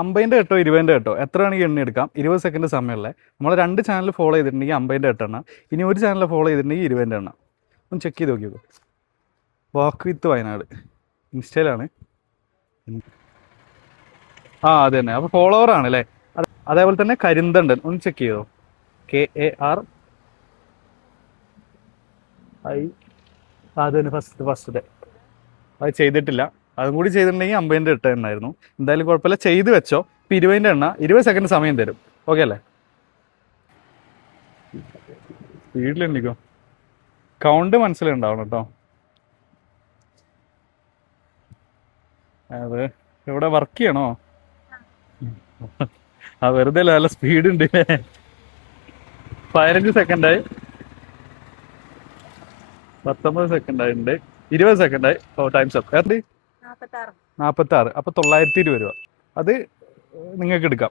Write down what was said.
50-ന്റെ കേട്ടോ 20-ന്റെ കേട്ടോ എത്ര വേണമെങ്കിൽ എണ്ണ എടുക്കാം. 20 സെക്കൻഡ് സമയമുള്ളത്. നമ്മൾ 2 ചാനൽ ഫോളോ ചെയ്തിട്ടുണ്ടെങ്കിൽ 50-ന്റെ 8 എണ്ണ, ഇനി ഒരു ചാനൽ ഫോളോ ചെയ്തിട്ടുണ്ടെങ്കിൽ 20-ന്റെ എണ്ണ. ഒന്ന് ചെക്ക് ചെയ്ത് നോക്കിയോ. വാക്ക് വിത്ത് വയനാട് ഇൻസ്റ്റയിലാണ്. അത് തന്നെ. അപ്പോൾ ഫോളോവർ ആണ് അല്ലേ. അതേപോലെ തന്നെ കരിന്തണ്ടൻ ഒന്ന് ചെക്ക് ചെയ്തോ. KARI. അത് തന്നെ ഫസ്റ്റ് അത് ചെയ്തിട്ടില്ല. അതും കൂടി ചെയ്തിട്ടുണ്ടെങ്കിൽ 50-ന്റെ 8 എണ്ണായിരുന്നു. എന്തായാലും കുഴപ്പമില്ല, ചെയ്ത് വെച്ചോ. ഇപ്പം 20-ന്റെ എണ്ണ 20 സെക്കൻഡ് സമയം തരും. ഓക്കെ അല്ലേ? സ്പീഡിലെണ്ണിക്കോ. കൗണ്ട് മനസ്സിലുണ്ടാവണം കേട്ടോ. അത് ഇവിടെ വർക്ക് ചെയ്യണോ? വെറുതെ നല്ല സ്പീഡ് ഉണ്ട്. 15 സെക്കൻഡായി, 19 സെക്കൻഡായിട്ടുണ്ട്, 20 സെക്കൻഡായി. Times up. 46. അപ്പോൾ 920 രൂപ അത് നിങ്ങൾക്ക് എടുക്കാം.